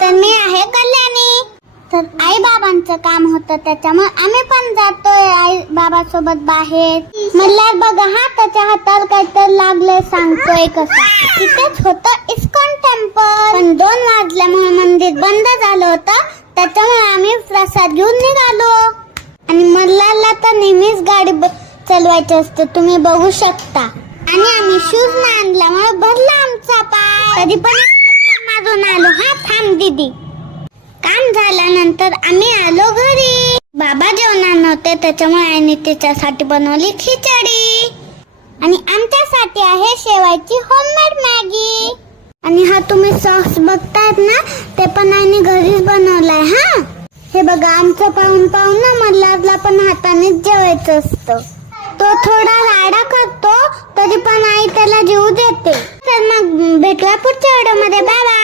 तर मी आहे कल्याणी. तर आई बाबांचं काम होतं त्याच्यामुळे आम्ही पण जातोय आई बाबा सोबत बाहेर. म्हणल्यावर बघा हा त्याच्या हाताला काहीतरी लागले सांगतोय कसं. तिथेच होतं इस्कॉन टेम्पल, पण 2 वाजल्यामुळे मंदिर बंद झालं होतं, त्याच्यामुळे आम्ही प्रसाद घेऊन निघालो. आणि मल्हारला तर नेहमीच गाडी चालवायची असते, तुम्ही बघू शकता. आणि आम्ही शूज नाही आणल्यामुळे भरला आमचा पाय. तरी पण मारून आलो. हा थांब दीदी. काम झाल्यानंतर आम्ही आलो घरी. बाबा जेवणार नव्हते त्याच्यामुळे आईने तिच्यासाठी बनवली खिचडी. आणि आमच्यासाठी आहे शेवायची होममेड मॅगी. आणि हा तुम्ही सॉस बघतायत ना, ते पण आईने घरीच बनवलाय. हा हे बघा, आमचं पाहून ना मल्हारला पण हातानेच जेवायचं असतं. तो थोडा राडा करतो तरी पण आई त्याला जेवू देते. तर मग भेटूया पुढच्या व्हिडिओमध्ये. Bye bye.